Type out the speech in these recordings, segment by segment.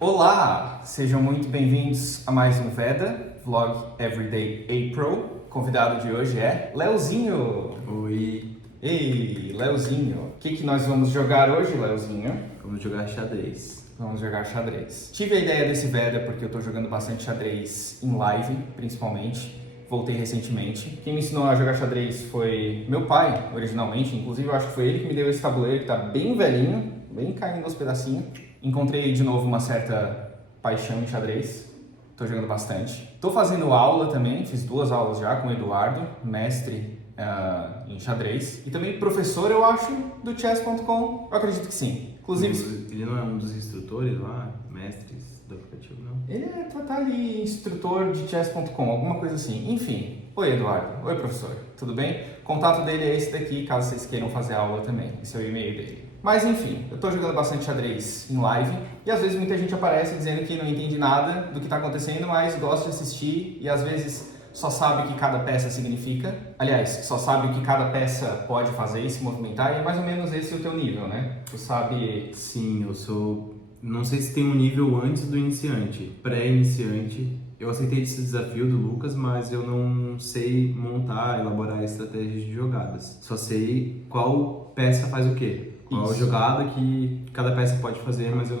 Olá, sejam muito bem-vindos a mais um Veda, Vlog Everyday April. O convidado de hoje é Leozinho. Oi, Ei, Leozinho. O que nós vamos jogar hoje, Leozinho? vamos jogar xadrez. Vamos jogar xadrez. Tive a ideia desse Veda porque eu tô jogando bastante xadrez em live, principalmente. Voltei recentemente. Quem me ensinou a jogar xadrez foi meu pai, originalmente. Inclusive, eu acho que foi ele que me deu esse tabuleiro que tá bem velhinho, bem caindo aos pedacinhos. Encontrei de novo uma certa paixão em xadrez. Tô jogando bastante. Tô fazendo aula também, fiz 2 aulas já com o Eduardo, mestre em xadrez. E também professor, eu acho, do chess.com. Eu acredito que sim. Inclusive, Ele não é um dos instrutores lá, mestres do aplicativo, não? ele tá ali, instrutor de chess.com, alguma coisa assim. Enfim. Oi, Eduardo. Oi, professor. Tudo bem? O contato dele é esse daqui, caso vocês queiram fazer aula também. Esse é o e-mail dele. Mas enfim, eu tô jogando bastante xadrez em live e às vezes muita gente aparece dizendo que não entende nada do que tá acontecendo, mas gosta de assistir e às vezes só sabe o que cada peça significa. Aliás, só sabe o que cada peça pode fazer e se movimentar, e é mais ou menos esse o teu nível, né? Tu sabe... Sim, eu sou... Não sei se tem um nível antes do iniciante, pré-iniciante. Eu aceitei esse desafio do Lucas, mas eu não sei montar, elaborar estratégias de jogadas. Só sei qual peça faz o quê. Qual Isso. jogada que cada peça pode fazer, mas eu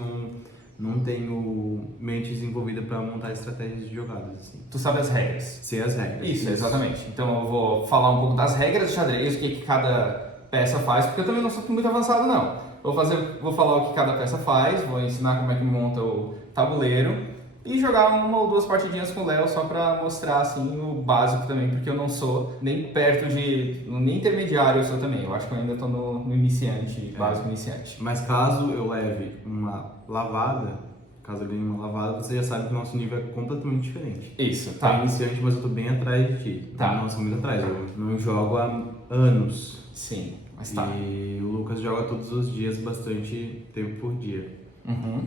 não tenho mente desenvolvida para montar estratégias de jogadas, assim. Tu sabe as regras. Sei as regras. Isso, exatamente. Então eu vou falar um pouco das regras de xadrez, o que cada peça faz, porque eu também não sou muito avançado não. Vou falar o que cada peça faz, vou ensinar como é que monta o tabuleiro e jogar 1 ou 2 partidinhas com o Léo só pra mostrar assim o básico também, porque eu não sou nem perto de... nem intermediário eu sou também, eu acho que eu ainda tô no iniciante, básico iniciante. Mas caso eu leve uma lavada, caso eu ganhe uma lavada, você já sabe que o nosso nível é completamente diferente. Isso, Tá tá. iniciante, mas eu tô bem atrás de ti. Tá. Nossa, muito atrás. Eu não jogo há anos. Sim, mas tá. E o Lucas joga todos os dias, bastante tempo por dia. Uhum.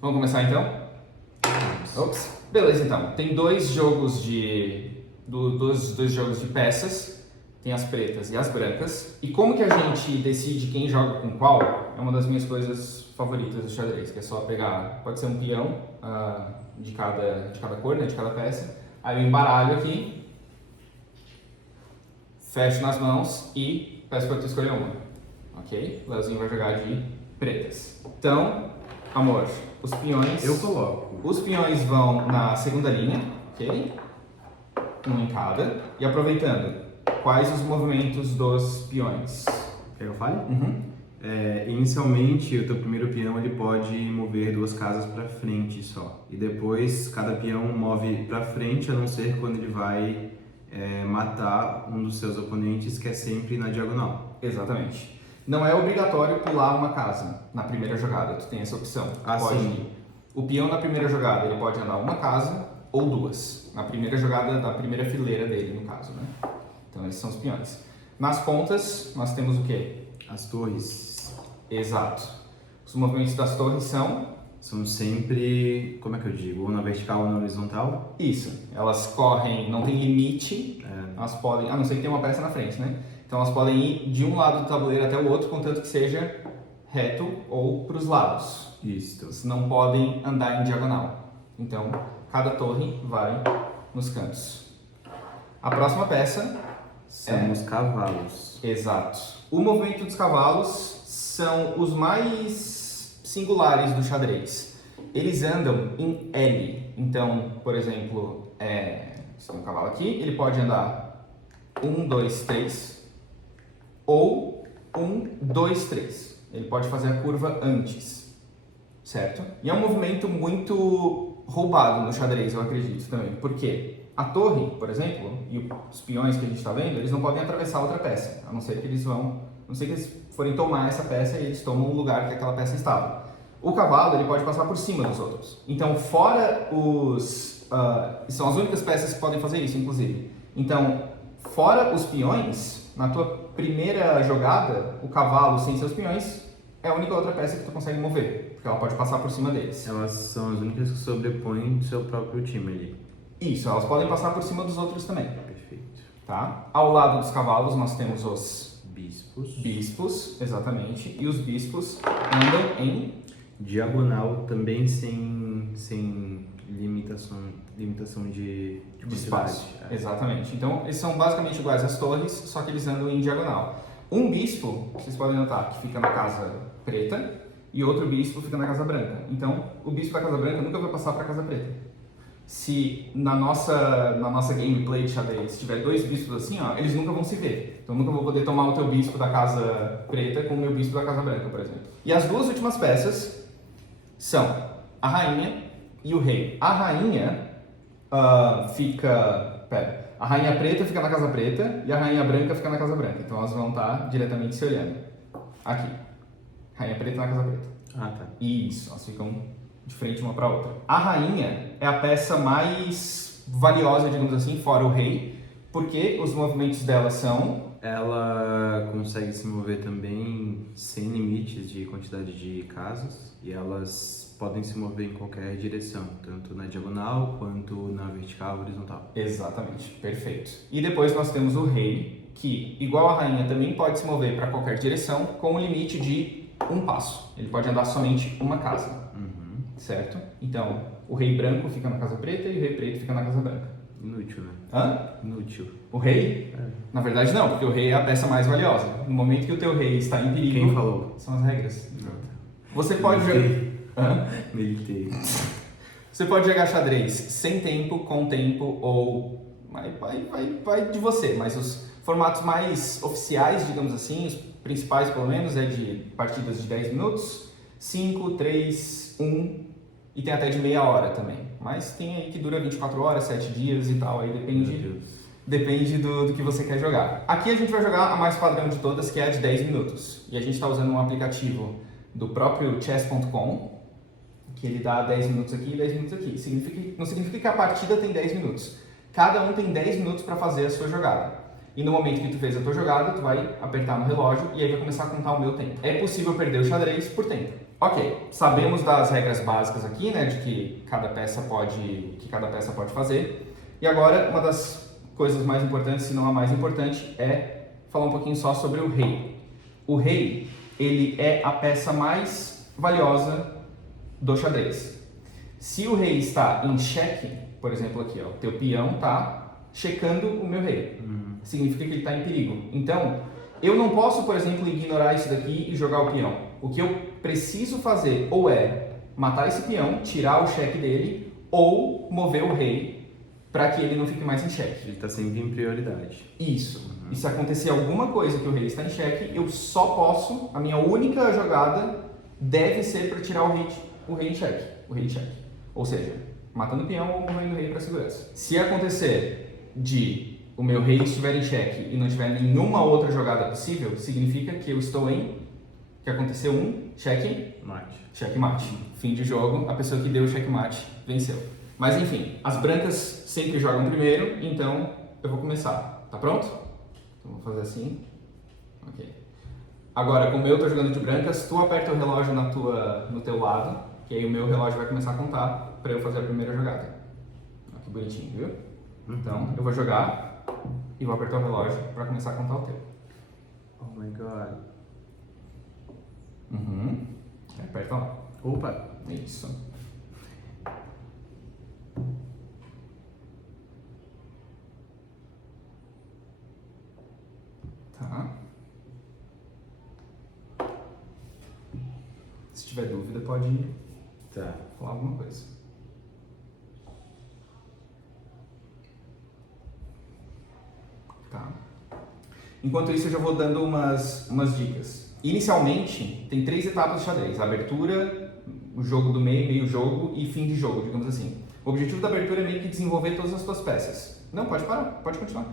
Vamos começar então? Ops. Beleza, então. Tem 2 jogos dois jogos de peças. Tem as pretas e as brancas. E como que a gente decide quem joga com qual? É uma das minhas coisas favoritas do xadrez, que é só pegar, pode ser um peão de cada cor, né, de cada peça. Aí eu embaralho aqui, fecho nas mãos e peço para tu escolher uma. Ok? O Leozinho vai jogar de pretas. Então, amor, os peões... Eu coloco. Os peões vão na segunda linha, ok? Um em cada. E aproveitando, quais os movimentos dos peões? Quer que eu fale? Uhum. Inicialmente, o teu primeiro peão ele pode mover 2 casas para frente só. E depois, cada peão move para frente, a não ser quando ele vai matar um dos seus oponentes, que é sempre na diagonal. Exatamente. Não é obrigatório pular uma casa na primeira jogada, tu tem essa opção. Sim. O peão na primeira jogada, ele pode andar uma casa ou 2. Na primeira jogada da primeira fileira dele, no caso, né? Então, esses são os peões. Nas pontas, nós temos o quê? As torres Exato. Os movimentos das torres são sempre, como é que eu digo, ou na vertical ou na horizontal? isso. Elas correm, não tem limite. Elas podem, a não ser que tenha uma peça na frente, né? Então elas podem ir de um lado do tabuleiro até o outro, contanto que seja reto ou para os lados. Isso. Elas não podem andar em diagonal. Então, cada torre vai nos cantos. A próxima peça São os cavalos. Exato. O movimento dos cavalos são os mais singulares do xadrez. Eles andam em L. Então, por exemplo, se tem um cavalo aqui, ele pode andar 1, 2, 3 ou 1, 2, 3. Ele pode fazer a curva antes, certo? E é um movimento muito roubado no xadrez, eu acredito também. Por quê? A torre, por exemplo, e os peões que a gente está vendo, eles não podem atravessar outra peça, a não ser que eles forem tomar essa peça e eles tomam o lugar que aquela peça estava. O cavalo, ele pode passar por cima dos outros. Então, fora são as únicas peças que podem fazer isso, inclusive. Então, fora os peões, na tua primeira jogada, o cavalo sem seus peões é a única outra peça que tu consegue mover, porque ela pode passar por cima deles. Elas são as únicas que sobrepõem o seu próprio time ali. Isso, elas podem passar por cima dos outros também. Perfeito. Tá? Ao lado dos cavalos nós temos os Bispos. bispos, exatamente, e os bispos andam em diagonal também sem limitação de espaço. quantidade. Exatamente. Então, eles são basicamente iguais às torres, só que eles andam em diagonal. Um bispo, vocês podem notar, que fica na casa preta e outro bispo fica na casa branca. Então, o bispo da casa branca nunca vai passar para a casa preta. Se na nossa gameplay de xadrez tiver dois bispos assim, ó, eles nunca vão se ver. Então, eu nunca vou poder tomar o teu bispo da casa preta com o meu bispo da casa branca, por exemplo. E as duas últimas peças são a rainha e o rei. A rainha a rainha preta fica na casa preta e a rainha branca fica na casa branca. Então elas vão estar diretamente se olhando. Aqui. Rainha preta na casa preta. Ah, tá. Isso, elas ficam de frente uma para outra. A rainha é a peça mais valiosa, digamos assim, fora o rei, porque os movimentos dela são... Ela consegue se mover também sem limites de quantidade de casas e elas podem se mover em qualquer direção, tanto na diagonal quanto na vertical ou horizontal. Exatamente, perfeito. E depois nós temos o rei, que, igual a rainha, também pode se mover para qualquer direção com o limite de um passo. Ele pode andar somente uma casa, certo? Então, o rei branco fica na casa preta e o rei preto fica na casa branca. Inútil, né? Hã? Inútil. O rei? É. Na verdade não, porque o rei é a peça mais valiosa. No momento que o teu rei está em perigo... Quem falou? São as regras. Não. Você pode jogar... Meditei. Você pode jogar xadrez sem tempo, com tempo ou... Vai de você, mas os formatos mais oficiais, digamos assim, os principais pelo menos, é de partidas de 10 minutos, 5, 3, 1 e tem até de meia hora também. Mas tem aí que dura 24 horas, 7 dias e tal, aí depende do que você quer jogar. Aqui a gente vai jogar a mais padrão de todas, que é a de 10 minutos. E a gente está usando um aplicativo do próprio chess.com, que ele dá 10 minutos aqui e 10 minutos aqui. Não significa que a partida tem 10 minutos. Cada um tem 10 minutos para fazer a sua jogada. E no momento que tu fez a tua jogada, tu vai apertar no relógio e aí vai começar a contar o meu tempo. É possível perder o xadrez por tempo. Ok, sabemos das regras básicas aqui, né, de que cada peça pode fazer. E agora, uma das coisas mais importantes, se não a mais importante, é falar um pouquinho só sobre o rei. O rei, ele é a peça mais valiosa do xadrez. Se o rei está em xeque, por exemplo aqui, ó, o teu peão está checando o meu rei. Significa que ele está em perigo. Então, eu não posso, por exemplo, ignorar isso daqui e jogar o peão. O que eu preciso fazer ou é matar esse peão, tirar o cheque dele, ou mover o rei para que ele não fique mais em xeque. Ele está sempre em prioridade. Isso. E se acontecer alguma coisa que o rei está em xeque, eu só posso, a minha única jogada deve ser para tirar o rei em xeque. O rei em xeque. Ou seja, matando o peão ou movendo o rei para segurança. Se acontecer de o meu rei estiver em xeque e não tiver nenhuma outra jogada possível, significa que eu estou que aconteceu um Mate. checkmate. Fim de jogo, a pessoa que deu o checkmate venceu. Mas enfim, as brancas sempre jogam primeiro, então eu vou começar. Tá pronto? Então vou fazer assim. Ok. Agora, como eu tô jogando de brancas, tu aperta o relógio no teu lado, que aí o meu relógio vai começar a contar para eu fazer a primeira jogada. Olha que bonitinho, viu? Então, eu vou jogar e vou apertar o relógio para começar a contar o teu. Oh my god. Aperta lá. Opa! Isso. Tá. Se tiver dúvida, pode falar alguma coisa. Tá. Enquanto isso, eu já vou dando umas dicas. Inicialmente, tem 3 etapas de xadrez. Abertura, o jogo do meio, meio jogo e fim de jogo, digamos assim. O objetivo da abertura é meio que desenvolver todas as tuas peças. Não, pode parar, pode continuar.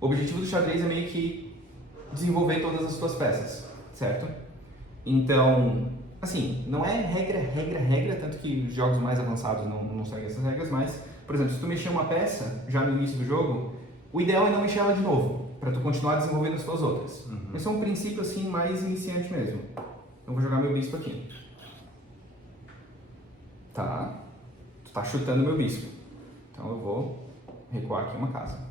O objetivo do xadrez é meio que desenvolver todas as tuas peças, certo? Então, assim, não é regra, tanto que os jogos mais avançados não seguem essas regras, mas, por exemplo, se tu mexer uma peça já no início do jogo, o ideal é não mexer ela de novo, para tu continuar desenvolvendo as tuas outras. Esse é um princípio, assim, mais iniciante mesmo. Então, vou jogar meu bispo aqui. Tá. Tu tá chutando meu bispo. Então, eu vou recuar aqui uma casa.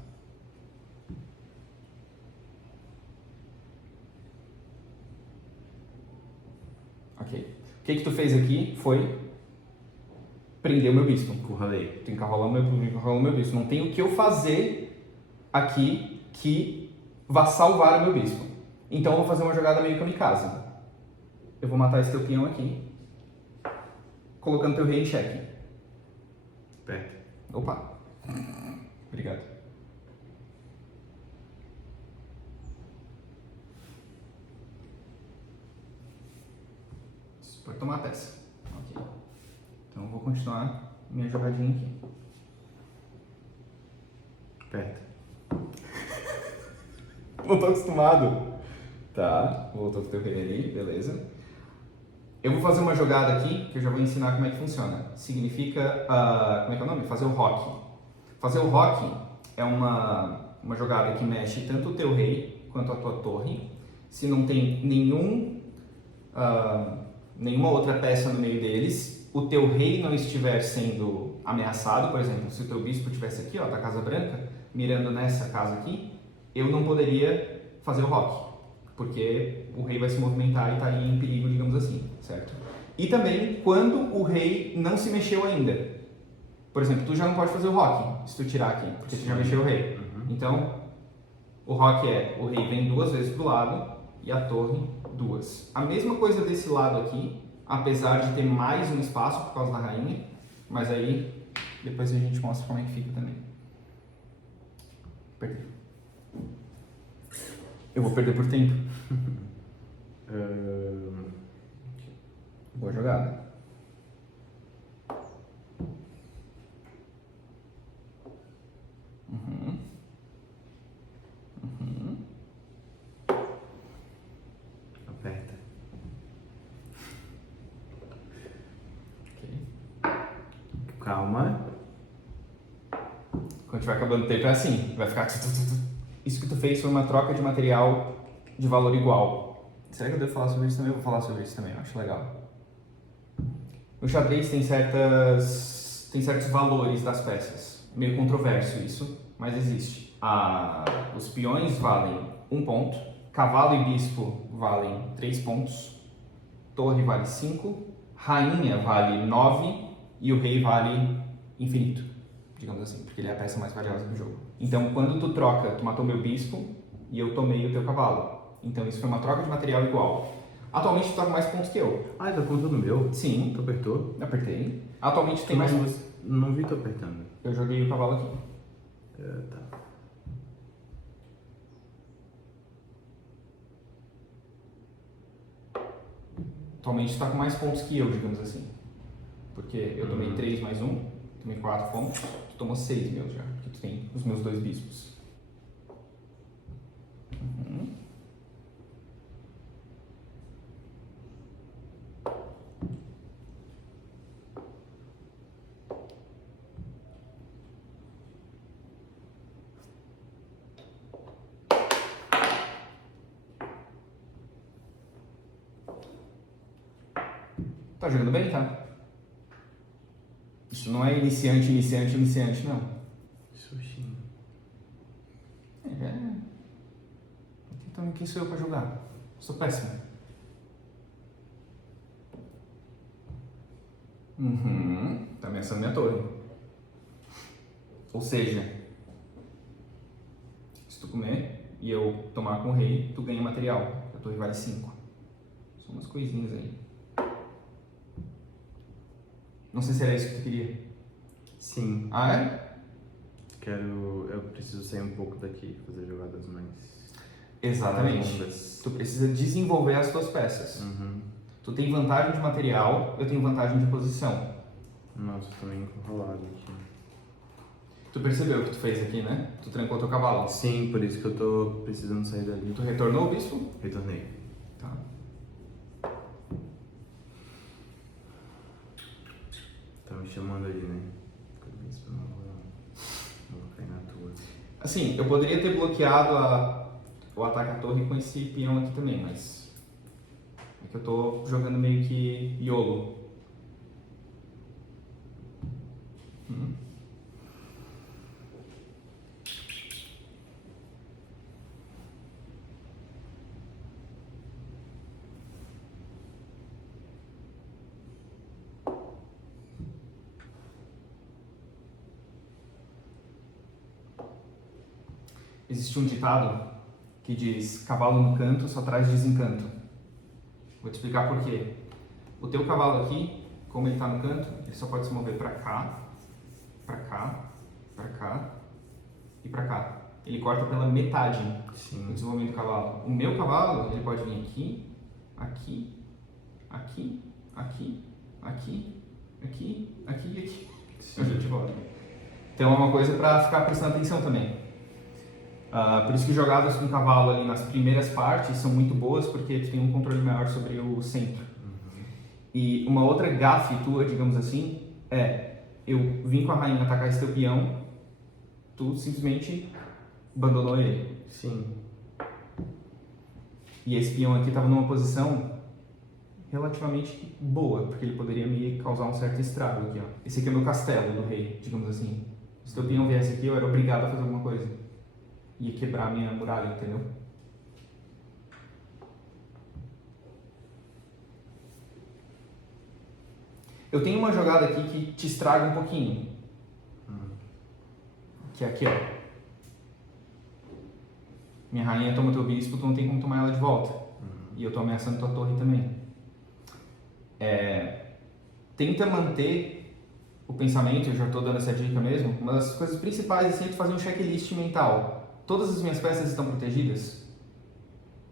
Ok. que tu fez aqui foi prender o meu bispo. Encurralei. Tu encarrolou o meu bispo. Não tem o que eu fazer aqui que vá salvar o meu bispo. Então eu vou fazer uma jogada meio kamikaze. Eu vou matar esse teu peão aqui, colocando teu rei em xeque. Perto. Opa. Obrigado. Isso pode tomar a peça. Ok. Então eu vou continuar minha jogadinha aqui. Perto. Não tô acostumado. Tá, voltou pro teu rei ali, beleza. Eu vou fazer uma jogada aqui que eu já vou ensinar como é que funciona. Significa, como é que é o nome? Fazer o rock. Fazer o rock é uma jogada que mexe tanto o teu rei quanto a tua torre. Se não tem nenhuma outra peça no meio deles, o teu rei não estiver sendo ameaçado, por exemplo, se o teu bispo estivesse aqui, ó, da Casa Branca, mirando nessa casa aqui, eu não poderia fazer o rock. Porque o rei vai se movimentar e estaria em perigo, digamos assim, certo? E também quando o rei não se mexeu ainda. Por exemplo, tu já não pode fazer o rock, se tu tirar aqui, porque tu já mexeu o rei. Então, o rock o rei vem 2 vezes pro lado e a torre 2. A mesma coisa desse lado aqui, apesar de ter mais um espaço por causa da rainha, mas aí depois a gente mostra como é que fica também. Perdi. Eu vou perder por tempo. Boa jogada. Aperta. Ok. Calma. Quando tiver acabando o tempo é assim, vai ficar... Isso que tu fez foi uma troca de material de valor igual. Será que eu devo falar sobre isso também? Eu vou falar sobre isso também, eu acho legal. No xadrez tem certos valores das peças. Meio controverso isso, mas existe. Os peões valem 1 ponto, cavalo e bispo valem 3 pontos, torre vale 5, rainha vale 9 e o rei vale infinito, digamos assim, porque ele é a peça mais valiosa do jogo. Então, quando tu troca, tu matou meu bispo e eu tomei o teu cavalo. Então, isso foi uma troca de material igual. Atualmente, tu tá com mais pontos que eu. Ah, tá contando o meu? Sim. Tu apertou? Apertei. Atualmente, tu tem Não, mais pontos. não vi tu apertando. Eu joguei o cavalo aqui. Tá. Atualmente, tu tá com mais pontos que eu, digamos assim. Porque eu tomei 3 mais 1, tomei 4 pontos. Tu tomou 6 meus já, porque tu tem os meus 2 bispos. Tá jogando bem, tá? Isso não é iniciante, não. Sushinho. Então, quem sou eu pra jogar? Sou péssimo. Tá ameaçando minha torre. Ou seja, se tu comer e eu tomar com o rei, tu ganha material. A torre vale 5. São umas coisinhas aí. Não sei se era isso que tu queria. Sim. Ah, é? Eu preciso sair um pouco daqui, fazer jogadas mais... Exatamente. longas. Tu precisa desenvolver as tuas peças. Tu tem vantagem de material, eu tenho vantagem de posição. Nossa, tô meio enrolado aqui. Tu percebeu o que tu fez aqui, né? Tu trancou teu cavalo. Sim, por isso que eu tô precisando sair dali. Tu retornou o bispo? Retornei. Tá. Tá me chamando ali, né? Isso, não vou cair na tua. Assim, eu poderia ter bloqueado o ataque à torre com esse peão aqui também, mas... É que eu tô jogando meio que YOLO. existe um ditado que diz: cavalo no canto só traz desencanto. Vou te explicar por quê. O teu cavalo aqui, como ele está no canto, ele só pode se mover para cá, para cá, para cá e para cá. Ele corta pela metade o desenvolvimento do cavalo. O meu cavalo, ele pode vir aqui, aqui, aqui, aqui, aqui, aqui, aqui e aqui. A gente volta. Então é uma coisa para ficar prestando atenção também. Por isso que jogadas com o cavalo ali nas primeiras partes são muito boas, porque tu tem um controle maior sobre o centro. E uma outra gafe tua, digamos assim, é: eu vim com a rainha atacar esse teu peão, tu simplesmente abandonou ele. Sim. E esse peão aqui estava numa posição relativamente boa, porque ele poderia me causar um certo estrago aqui, ó. Esse aqui é o meu castelo do rei, digamos assim. Se teu peão viesse aqui, eu era obrigado a fazer alguma coisa. Ia quebrar a minha muralha, entendeu? Eu tenho uma jogada aqui que te estraga um pouquinho. Que é aqui, ó. Minha rainha toma teu bispo, tu não tem como tomar ela de volta. E eu tô ameaçando tua torre também. Tenta manter o pensamento, eu já tô dando essa dica mesmo. Uma das coisas principais é sempre fazer um checklist mental. Todas as minhas peças estão protegidas?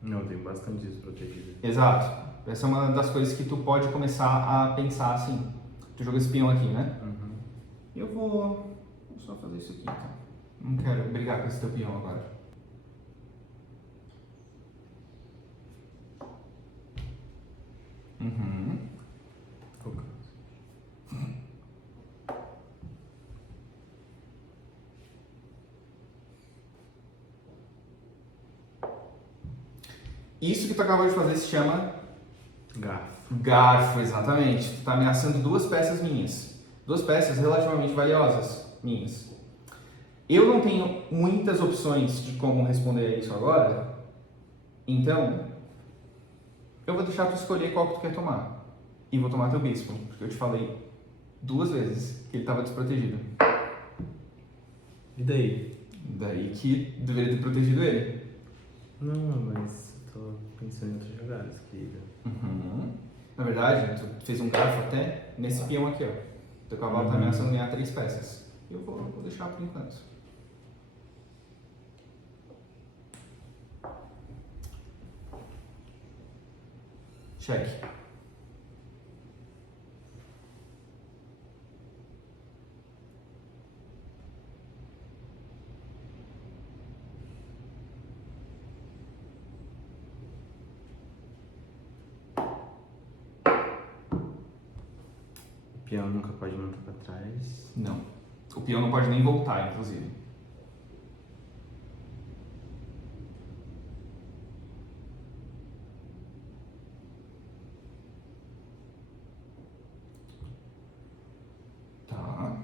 Não, eu tenho bastante isso protegido. Exato. Essa é uma das coisas que tu pode começar a pensar assim. Tu jogou esse peão aqui, né? Eu vou só fazer isso aqui, tá? Não quero brigar com esse teu peão agora. Isso que tu acabou de fazer se chama garfo, exatamente. Tu tá ameaçando duas peças minhas. Duas peças relativamente valiosas minhas. Eu não tenho muitas opções de como responder a isso agora. Então, eu vou deixar tu escolher qual que tu quer tomar. E vou tomar teu bispo, porque eu te falei 2 vezes que ele estava desprotegido. E daí? Daí que deveria ter protegido ele. Não, mas eu tô pensando em outras jogadas, querida. Na verdade, tu fez um garfo até nesse peão aqui, ó. Teu cavalo tá ameaçando ganhar 3 peças. Eu vou deixar por enquanto. Cheque. O peão nunca pode montar pra trás. Não. O peão não pode nem voltar, inclusive. Tá.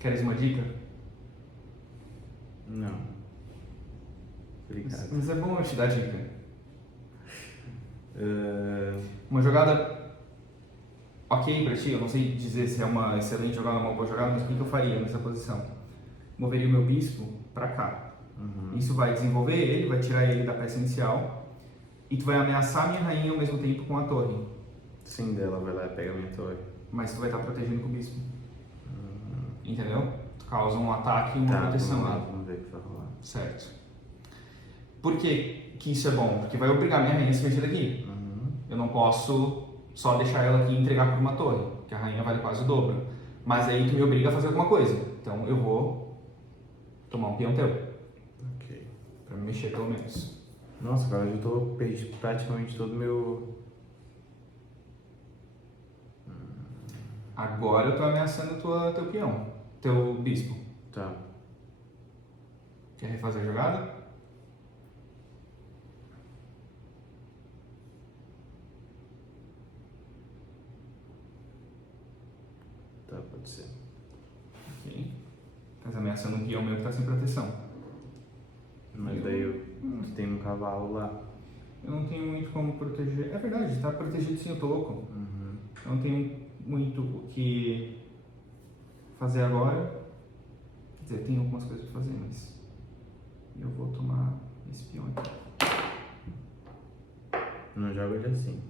Queres uma dica? Não. Obrigado. Mas é bom eu te dar dica. Uma jogada ok pra ti, eu não sei dizer se é uma excelente jogada ou uma boa jogada, mas o que eu faria nessa posição? Moveria o meu bispo pra cá. Isso vai desenvolver ele, vai tirar ele da peça inicial e tu vai ameaçar a minha rainha ao mesmo tempo com a torre. Sim, dela vai lá e pega a minha torre. Mas tu vai estar protegendo com o bispo. Entendeu? Tu causa um ataque e uma proteção. Vamos lá, vamos ver o que vai rolar. Certo. Por que isso é bom? Porque vai obrigar minha rainha a se mexer daqui. Eu não posso só deixar ela aqui e entregar por uma torre, porque a rainha vale quase o dobro. Mas aí tu me obriga a fazer alguma coisa. Então eu vou tomar um peão teu. Ok. Pra me mexer pelo menos. Nossa, agora eu já tô perdi praticamente todo o meu... Agora eu tô ameaçando teu peão, teu bispo. Tá. Quer refazer a jogada? Tá, pode ser. Ok. Estás ameaçando um peão meu que tá sem proteção. Mas daí eu tenho um cavalo lá. Eu não tenho muito como proteger. É verdade, tá protegido sim, eu tô louco. Eu não tenho muito o que fazer agora. Quer dizer, tem algumas coisas pra fazer, mas eu vou tomar esse peão aqui. Não joga ele assim.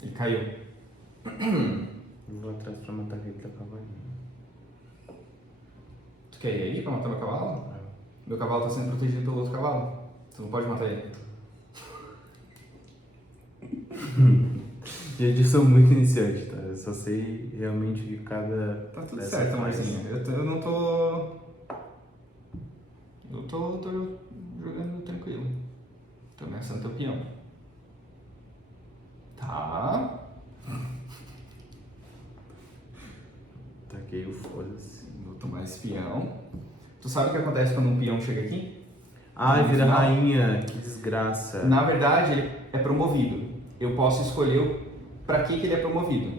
Ele caiu. Eu vou atrás pra matar aquele da cavalinha. Tu quer ir aí pra matar meu cavalo? Meu cavalo tá sendo protegido pelo outro cavalo. Tu não pode matar ele. Gente, eu sou muito iniciante, tá? Eu só sei realmente de cada... Tá tudo dessa certo, fase. Marcinho. Eu não tô... Eu tô jogando tranquilo. Tô ameaçando teu peão. Tá. Taquei o foda-se. Vou tomar esse peão. Tu sabe o que acontece quando um peão chega aqui? Ai, No vira final? rainha, que desgraça. Na verdade, ele é promovido. Eu posso escolher pra que ele é promovido.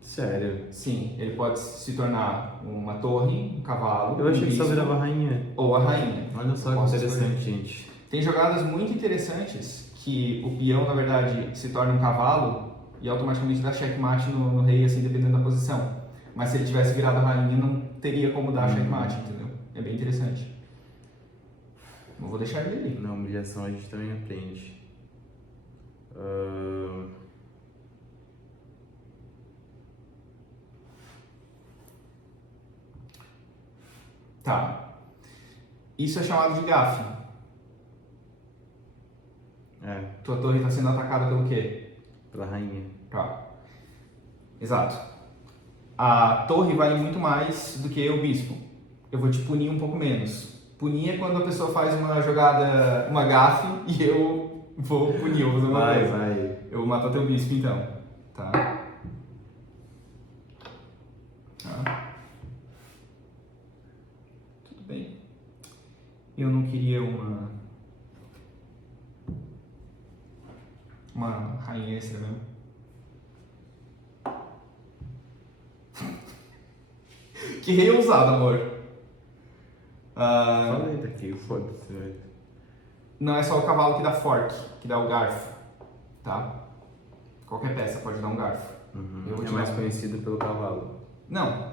Sério. Sim, ele pode se tornar uma torre, um cavalo, Eu achei um que só bispo, virava rainha. ou a rainha. Olha só que Posso interessante, escolher. gente. Tem jogadas muito interessantes que o peão, na verdade, se torna um cavalo e automaticamente dá checkmate no rei, assim, dependendo da posição. Mas se ele tivesse virado a rainha, não teria como dar checkmate, entendeu? É bem interessante. Não vou deixar ele ali. Na humilhação a gente também aprende. Tá. Isso é chamado de gafe. É, Tua torre está sendo atacada pelo quê? pela rainha. Tá. Exato. A torre vale muito mais do que o bispo. Eu vou te punir um pouco menos. Punir é quando a pessoa faz uma jogada, uma gafe, e eu vou punir, eu vou fazer uma Vai, coisa. vai. Eu vou matar teu bispo então. Tá? Tá. Tudo bem. Eu não queria uma rainha extra mesmo. Que rei ousado, amor. Falei daqui, foda-se, velho. Não é só o cavalo que dá fork, que dá o garfo, tá? Qualquer peça pode dar um garfo. Eu vou É te mais dar- conhecido pelo cavalo. Não.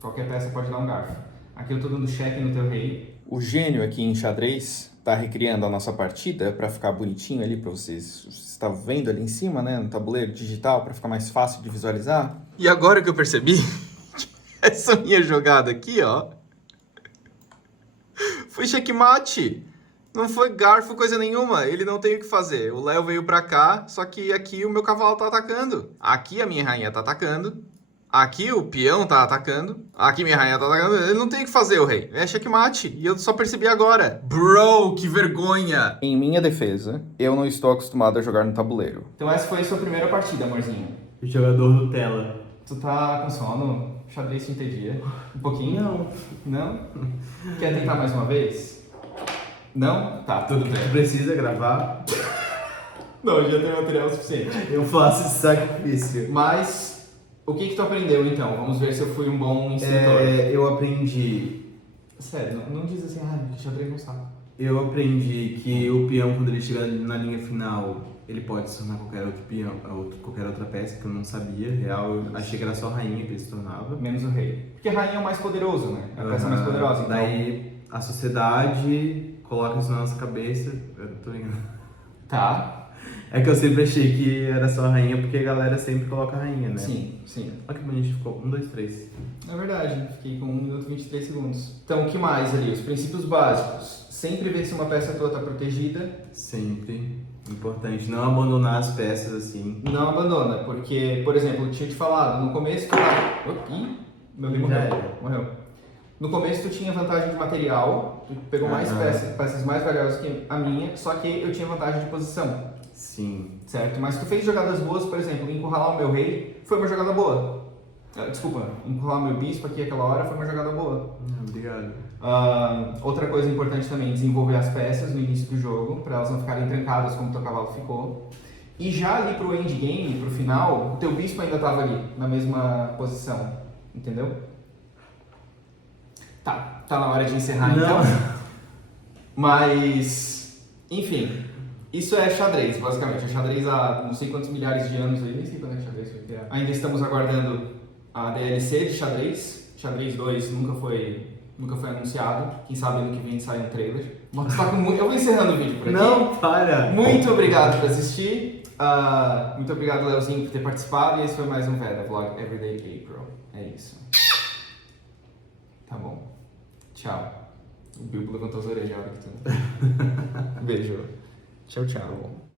Qualquer peça pode dar um garfo. Aqui eu tô dando cheque no teu rei. O gênio aqui em xadrez tá recriando a nossa partida para ficar bonitinho ali para vocês. Vocês estão vendo ali em cima, né, no tabuleiro digital, para ficar mais fácil de visualizar. E agora que eu percebi, essa minha jogada aqui, ó, foi checkmate. Não foi garfo coisa nenhuma, ele não tem o que fazer. O Léo veio pra cá, só que aqui o meu cavalo tá atacando. Aqui a minha rainha tá atacando. Aqui o peão tá atacando. Aqui minha rainha tá atacando. Ele não tem o que fazer, o rei. É checkmate. E eu só percebi agora. Bro, que vergonha. Em minha defesa, eu não estou acostumado a jogar no tabuleiro. Então essa foi a sua primeira partida, amorzinho. Jogador Nutella. Tu tá com sono? Xadrez te entedia? Um pouquinho? Não. Não? Quer tentar mais uma vez? Não? Tá, tudo bem. Tu precisa gravar? Não, já tem material suficiente. Eu faço esse sacrifício. Mas, o que tu aprendeu então? Vamos ver se eu fui um bom instrutor. Eu aprendi... Sério, não diz assim, xadrez não sabe. Eu aprendi que o peão, quando ele chega na linha final, ele pode se tornar qualquer outro peão, qualquer outra peça, que eu não sabia. Real, eu achei que era só a rainha que ele se tornava. Menos o rei. Porque a rainha é o mais poderoso, né? É a peça mais poderosa. Então... Daí, a sociedade coloca isso na nossa cabeça. Eu tô ligado. Tá. É que eu sempre achei que era só a rainha, porque a galera sempre coloca a rainha, né? Sim, sim. Olha que bonito ficou. 1, 2, 3. É verdade, fiquei com 1 minuto e 23 segundos. Então, o que mais ali? Os princípios básicos. Sempre ver se uma peça tua tá protegida. Sempre. Importante. Não abandonar as peças assim. Não abandona, porque, por exemplo, eu tinha te falado, no começo tu tá... Ih, meu rei Já morreu. era. Morreu. No começo tu tinha vantagem de material, tu pegou mais peças mais valiosas que a minha, só que eu tinha vantagem de posição, Sim. certo? Mas tu fez jogadas boas, por exemplo, encurralar o meu rei foi uma jogada boa. Desculpa, encurralar o meu bispo aqui aquela hora foi uma jogada boa. Obrigado. Outra coisa importante também, desenvolver as peças no início do jogo, para elas não ficarem trancadas como teu cavalo ficou. E já ali pro endgame, pro final, o teu bispo ainda estava ali, na mesma posição, entendeu? Tá na hora de encerrar então. Mas Enfim, isso é xadrez, basicamente. É xadrez há não sei quantos milhares de anos aí, nem sei quando é que xadrez foi criado. Ainda estamos aguardando a DLC de xadrez. Xadrez 2 nunca foi anunciado. Quem sabe ano que vem sai um trailer. Nossa, tá com muito... Eu vou encerrando o vídeo por aqui. Não, para! Muito obrigado por assistir. Muito obrigado, Leozinho, por ter participado. E esse foi mais um Veda Vlog Everyday April. É isso. Tá bom. Tchau. O Bilbo levantou as orelhas aqui também. Beijo. Tchau, tchau.